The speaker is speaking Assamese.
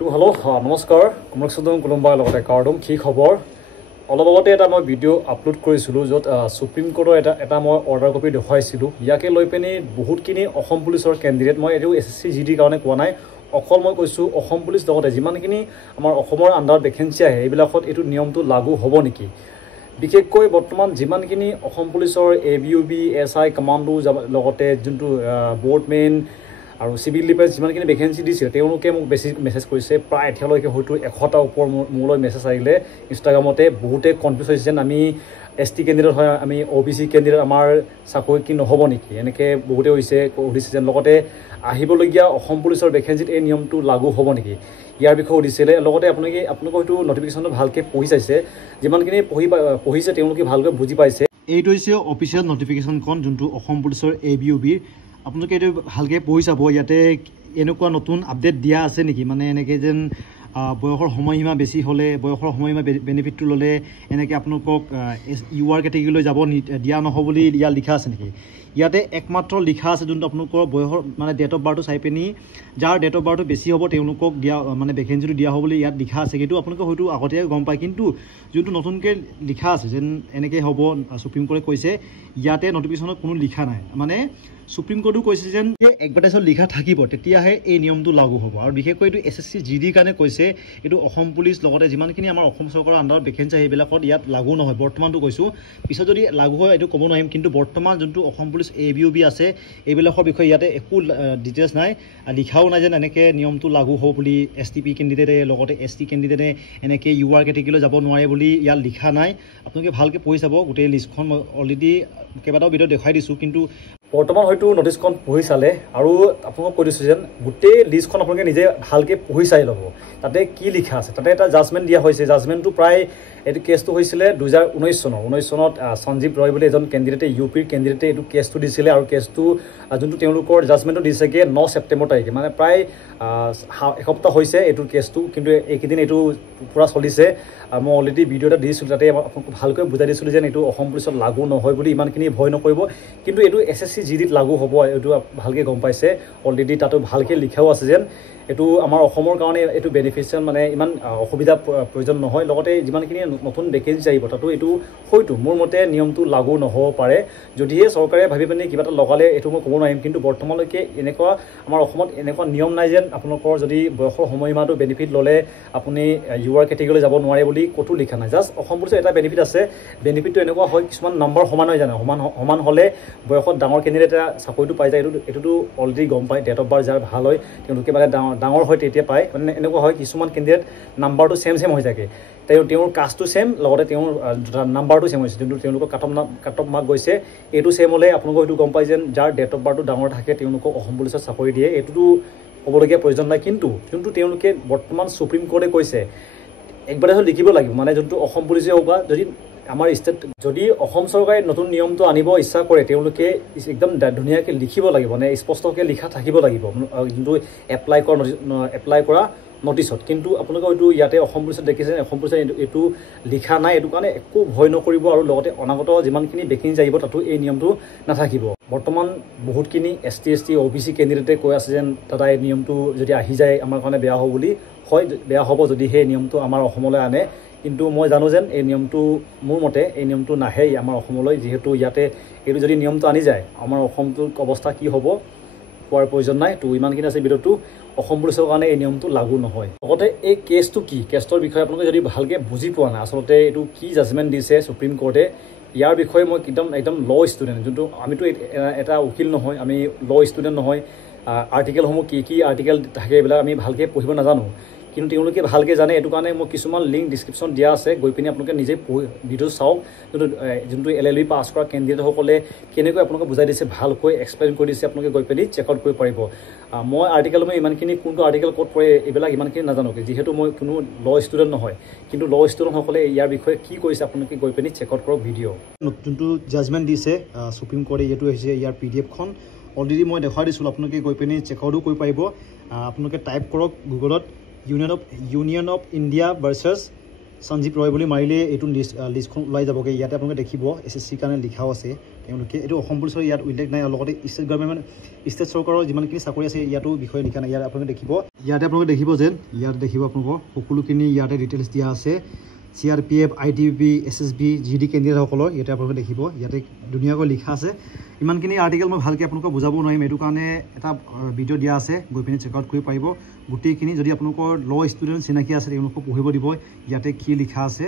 তো হেল্ল' নমস্কাৰ কমলচন্দ্ৰ কুলুম্বাৰ লগতে কাৰ্ডম কি খবৰ অলপ আগতে এটা মই ভিডিঅ' আপলোড কৰিছিলোঁ য'ত সুপ্ৰিম কোৰ্টৰ এটা মই অৰ্ডাৰ কপি দেখুৱাইছিলোঁ ইয়াকে লৈ পিনি বহুতখিনি অসম পুলিচৰ কেণ্ডিডেট মই এইটো SSC GD কাৰণে কোৱা নাই অকল মই কৈছোঁ অসম পুলিচ লগতে যিমানখিনি আমাৰ অসমৰ আণ্ডাৰত ভেকেঞ্চি আহে এইবিলাকত এইটো নিয়মটো লাগু হ'ব নেকি বিশেষকৈ বৰ্তমান যিমানখিনি অসম পুলিচৰ ABUB SI কমাণ্ডো লগতে যোনটো বৰ্ডমেন আৰু সিভিল ডিফেন্স যিমানখিনি ভেকেঞ্চি দিছে তেওঁলোকে মোক বেছি মেছেজ কৰিছে প্ৰায় এতিয়ালৈকে হয়তো 100টা ওপৰ মোলৈ মেছেজ আহিলে ইনষ্টাগ্ৰামতে বহুতে কনফিউজ হৈছে যেন আমি ST কেণ্ডিডেট হয় আমি OBC কেণ্ডিডেট আমাৰ চাকৰি কি নহ'ব নেকি এনেকৈ বহুতে সুধিছে যেন লগতে আহিবলগীয়া অসম পুলিচৰ ভেকেঞ্চিত এই নিয়মটো লাগু হ'ব নেকি ইয়াৰ বিষয়ে সুধিছিলে লগতে আপোনালোকে হয়তো নটিফিকেশ্যনটো ভালকৈ পঢ়ি চাইছে যিমানখিনি পঢ়িছে তেওঁলোকে ভালকৈ বুজি পাইছে এইটো হৈছে অফিচিয়েল নটিফিকেশ্যনখন যোনটো অসম পুলিচৰ ABUB আপোনালোকে এইটো ভালকৈ পঢ়ি চাব ইয়াতে এনেকুৱা নতুন আপডেট দিয়া আছে নেকি মানে এনেকৈ যেন বয়সৰ সময়সীমা বেছি হ'লে বয়সৰ সময়সীমা বেনিফিটটো ল'লে এনেকৈ আপোনালোকক UR কেটেগৰীলৈ যাব দিয়া নহ'ব বুলি ইয়াত লিখা আছে নেকি ইয়াতে একমাত্ৰ লিখা আছে যোনটো আপোনালোকৰ বয়সৰ মানে ডেট অফ বাৰ্থটো চাই পিনি যাৰ ডেট অফ বাৰ্থটো বেছি হ'ব তেওঁলোকক দিয়া মানে ভেকেঞ্চিটো দিয়া হ'ব বুলি ইয়াত লিখা আছে কিন্তু আপোনালোকে হয়তো আগতীয়াকৈ গম পায় কিন্তু যোনটো নতুনকৈ লিখা আছে যেন এনেকৈ হ'ব সুপ্ৰিম কোৰ্টে কৈছে ইয়াতে নটিফিকেশ্যনত কোনো লিখা নাই মানে সুপ্ৰিম কোৰ্টো কৈছে যেন এডভাৰটাইজত লিখা থাকিব তেতিয়াহে এই নিয়মটো লাগু হ'ব আৰু বিশেষকৈ এইটো SSC GD কাৰণে কৈছে এইটো অসম পুলিচ লগতে যিমানখিনি আমাৰ অসম চৰকাৰৰ আণ্ডাৰত ভেকেঞ্চি সেইবিলাকত ইয়াত লাগু নহয় বৰ্তমানটো কৈছোঁ পিছত যদি লাগু হয় এইটো ক'ব নোৱাৰিম কিন্তু বৰ্তমান যোনটো অসম পুলিচ ABUB আছে এইবিলাকৰ বিষয়ে ইয়াতে একো ডিটেইলছ নাই লিখাও নাই যেন এনেকৈ নিয়মটো লাগু হ'ব বুলি STP কেণ্ডিডেটে লগতে ST কেণ্ডিডেটে এনেকৈ UR কেটেগৰীলৈ যাব নোৱাৰে বুলি ইয়াত লিখা নাই আপোনালোকে ভালকৈ পঢ়ি চাব গোটেই লিষ্টখন মই অলৰেডি কেইবাটাও ভিডিঅ' দেখাই দিছোঁ কিন্তু বৰ্তমান হয়তো নটিছখন পঢ়ি চালে আৰু আপোনালোকক কৈ দিছোঁ যেন গোটেই লিষ্টখন আপোনালোকে নিজে ভালকৈ পঢ়ি চাই ল'ব তাতে কি লিখা আছে তাতে এটা জাজমেণ্ট দিয়া হৈছে জাজমেণ্টটো প্ৰায় এইটো কেছটো হৈছিলে 2019 চনত সঞ্জীৱ ৰয় বুলি এজন কেণ্ডিডেটে UPৰ কেণ্ডিডেটে এইটো কেছটো দিছিলে আৰু কেছটো যোনটো তেওঁলোকৰ জাজমেণ্টটো দিছেগৈ 9 ছেপ্টেম্বৰ তাৰিখে মানে প্ৰায় এসপ্তাহ হৈছে এইটো কেছটো কিন্তু এইকেইদিন এইটো পূৰা চলিছে মই অলৰেডি ভিডিঅ' এটা দিছিলোঁ তাতে আপোনালোকক ভালকৈ বুজাই দিছিলোঁ যেন এইটো অসম পুলিচত লাগু নহয় বুলি ইমানখিনি ভয় নকৰিব কিন্তু এইটো SSC GDত লাগু হ'ব এইটো ভালকৈ গম পাইছে অলৰেডি তাতো ভালকৈ লিখাও আছে যেন এইটো আমাৰ অসমৰ কাৰণে এইটো বেনিফিচিয়েল মানে ইমান অসুবিধা প্ৰয়োজন নহয় লগতে যিমানখিনি নতুন ভেকেঞ্চি আহিব তাতো এইটো হয়তো মোৰ মতে নিয়মটো লাগু নহ'ব পাৰে যদিহে চৰকাৰে ভাবি পিনি কিবা এটা লগালে এইটো মই ক'ব নোৱাৰিম কিন্তু বৰ্তমানলৈকে এনেকুৱা আমাৰ অসমত এনেকুৱা নিয়ম নাই যেন আপোনালোকৰ যদি বয়সৰ সময়সীমাটো বেনিফিট ল'লে আপুনি UR কেটেগৰীলৈ যাব নোৱাৰে বুলি ক'তো লিখা নাই জাষ্ট অসম পুলিচৰ এটা বেনিফিট আছে বেনিফিটটো এনেকুৱা হয় কিছুমান নম্বৰ সমান হৈ জানে সমান হ'লে বয়সত ডাঙৰ কেণ্ডিডেট চাকৰিটো পাই যায় এইটোতো অলৰেডি গম পায় ডেট অফ বাৰ্থ যাৰ ভাল হয় তেওঁলোকে মানে ডাঙৰ হয় তেতিয়া পায় মানে এনেকুৱা হয় কিছুমান কেণ্ডিডেট নাম্বাৰটো ছেম হৈ থাকে তেওঁৰ কাষ্টটো ছেম লগতে তেওঁৰ নাম্বাৰটো ছেম হৈছে যোনটো তেওঁলোকৰ কাট অফ মাৰ্ক গৈছে এইটো ছেম হ'লে আপোনালোকক এইটো গম পায় যেন যাৰ ডেট অফ বাৰ্থটো ডাঙৰ থাকে তেওঁলোকক অসম পুলিচত চাকৰি দিয়ে এইটোতো ক'বলগীয়া প্ৰয়োজন নাই কিন্তু যোনটো তেওঁলোকে বৰ্তমান সুপ্ৰিম কোৰ্টে কৈছে এডভাৰটাইজত লিখিব লাগিব মানে যোনটো অসম পুলিচে হওক বা যদি আমাৰ ষ্টেট যদি অসম চৰকাৰে নতুন নিয়মটো আনিব ইচ্ছা কৰে তেওঁলোকে একদম ধুনীয়াকৈ লিখিব লাগিব মানে স্পষ্টকৈ লিখা থাকিব লাগিব যোনটো এপ্লাই কৰা নটিছত কিন্তু আপোনালোকে হয়তো ইয়াতে অসম পুলিচত দেখিছে অসম পুলিচে এইটো লিখা নাই এইটো কাৰণে একো ভয় নকৰিব আৰু লগতে অনাগত যিমানখিনি ভেকেঞ্চি আহিব তাতো এই নিয়মটো নাথাকিব বৰ্তমান বহুতখিনি ST OBC কেণ্ডিডেটে কৈ আছে যেন দাদা এই নিয়মটো যদি আহি যায় আমাৰ কাৰণে বেয়া হ'ব বুলি হয় বেয়া হ'ব যদি সেই নিয়মটো আমাৰ অসমলৈ আনে কিন্তু মই জানো যেন এই নিয়মটো মোৰ মতে এই নিয়মটো নাহেই আমাৰ অসমলৈ যিহেতু ইয়াতে এইটো যদি নিয়মটো আনি যায় আমাৰ অসমটোৰ অৱস্থা কি হ'ব কোৱাৰ প্ৰয়োজন নাই তো ইমানখিনি আছে ভিডিঅ'টো অসম পুলিচৰ কাৰণে এই নিয়মটো লাগু নহয় লগতে এই কেছটো কি কেছটোৰ বিষয়ে আপোনালোকে যদি ভালকৈ বুজি পোৱা নাই আচলতে এইটো কি জাজমেণ্ট দিছে সুপ্ৰিম কোৰ্টে ইয়াৰ বিষয়ে মই একদম ল ষ্টুডেণ্ট যোনটো আমিতো এটা উকিল নহয় আমি ল ষ্টুডেণ্ট নহয় আৰ্টিকেলসমূহ কি আৰ্টিকেল থাকে এইবিলাক আমি ভালকৈ পঢ়িব নাজানো কিন্তু তেওঁলোকে ভালকৈ জানে এইটো কাৰণে মই কিছুমান লিংক ডিছক্ৰিপশ্যন দিয়া আছে গৈ পিনি আপোনালোকে নিজে ভিডিঅ' চাওক যোনটো LLB পাছ কৰা কেণ্ডিডেটসকলে কেনেকৈ আপোনালোকে বুজাই দিছে ভালকৈ এক্সপ্লেইন কৰি দিছে আপোনালোকে গৈ পিনি চেক আউট কৰিব পাৰিব মই আৰ্টিকেল মই ইমানখিনি কোনটো আৰ্টিকেল ক'ত পৰে এইবিলাক ইমানখিনি নাজানো যিহেতু মই কোনো ল ষ্টুডেণ্ট নহয় কিন্তু ল ষ্টুডেণ্টসকলে ইয়াৰ বিষয়ে কি কৰিছে আপোনালোকে গৈ পিনি চেক আউট কৰক ভিডিঅ' যোনটো জাজমেণ্ট দিছে সুপ্ৰিম কোৰ্টে এইটো হৈছে ইয়াৰ PDF-খন অলৰেডি মই দেখুৱাই দিছিলোঁ আপোনালোকে গৈ পিনি চেক আউটো কৰিব পাৰিব আপোনালোকে টাইপ কৰক গুগলত Union of India versus Sanjeev ৰয় বুলি মাৰিলে এইটো লিষ্টখন ওলাই যাবগৈ ইয়াতে আপোনালোকে দেখিব SSC কাৰণে লিখাও আছে তেওঁলোকে এইটো অসম পুলিচৰ ইয়াত উল্লেখ নাই আৰু লগতে ষ্টেট গভৰ্ণমেণ্ট ষ্টেট চৰকাৰৰ যিমানখিনি চাকৰি আছে ইয়াতো বিষয়ে লিখা নাই ইয়াত আপোনালোকে দেখিব যেন ইয়াতে দেখিব আপোনালোকৰ সকলোখিনি ইয়াতে ডিটেইলছ দিয়া আছে CRPF ITBP SSB GD কেণ্ডিডেটসকলৰ ইয়াতে আপোনালোকে দেখিব ইয়াতে ধুনীয়াকৈ লিখা আছে ইমানখিনি আৰ্টিকেল মই ভালকৈ আপোনালোকক বুজাব নোৱাৰিম এইটো কাৰণে এটা ভিডিঅ' দিয়া আছে গৈ পিনি চেক আউট কৰিব পাৰিব গোটেইখিনি যদি আপোনালোকৰ ল ষ্টুডেণ্ট চিনাকি আছে তেওঁলোকক পঢ়িব দিব ইয়াতে কি লিখা আছে